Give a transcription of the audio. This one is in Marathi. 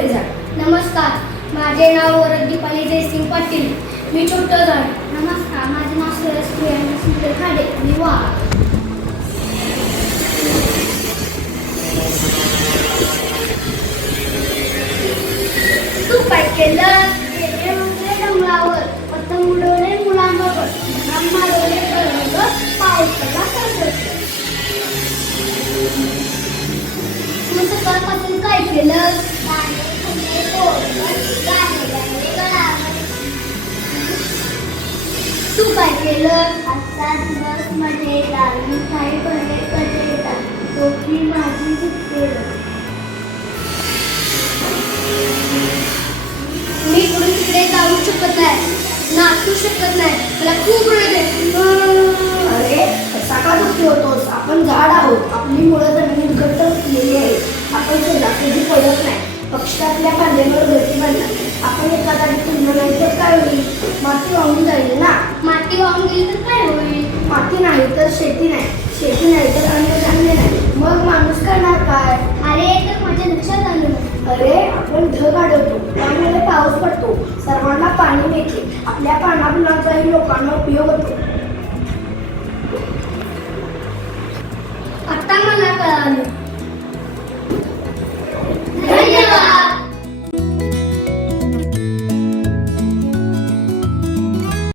मोठे झाड. नमस्कार, माझे नाव वरद दीपाली जयसिंग पाटील. मी छोटं झाड. नमस्कार, माझे नाव सुरेश सुंदर खाडे. मी वाघ. तू काय केलं? गेले उडले डोंगरावर, पतंग उडवले मुलांबरोबर, घाम मारवले बरोबर, पाऊस पडला सरसर. तू सकाळपासून काय केलं? गाणे खाल्ले पोटभर, गाणे गायले गळाभर. तू काय केलं? आजचा दिवस मजेदार, मिठाई भरले कजेदार, टोपी माझी झुकतेदार. मी इकडून तिकडे जाऊ शकत नाही, नाचू शकत नाही, मला खूप रडत येते. अरे कसा का दुःखी होतोस? आपण झाड आहोत. आपली मुळं जमिनीत घट्ट असलेली आहेत. आपण कधी पडत नाही. पक्षी आपल्या फांद्यांवर घरटी बांधतात. आपण एका जागी तुंबलो नाही तर काय होईल? माती वाहून जाईल ना. माती वाहून गेली तर काय होईल? माती नाही तर शेती नाही. शेती नाही तर अन्नधान्य नाही. मग माणूस करणार काय? अरे तर माझ्या लक्षात आलं नाही. अरे आपण ढग अडवतो, त्यामुळे पाऊस पडतो. सर्वांना पाणी मिळते. आपल्या पाण्याचाही लोकांना उपयोग होतो.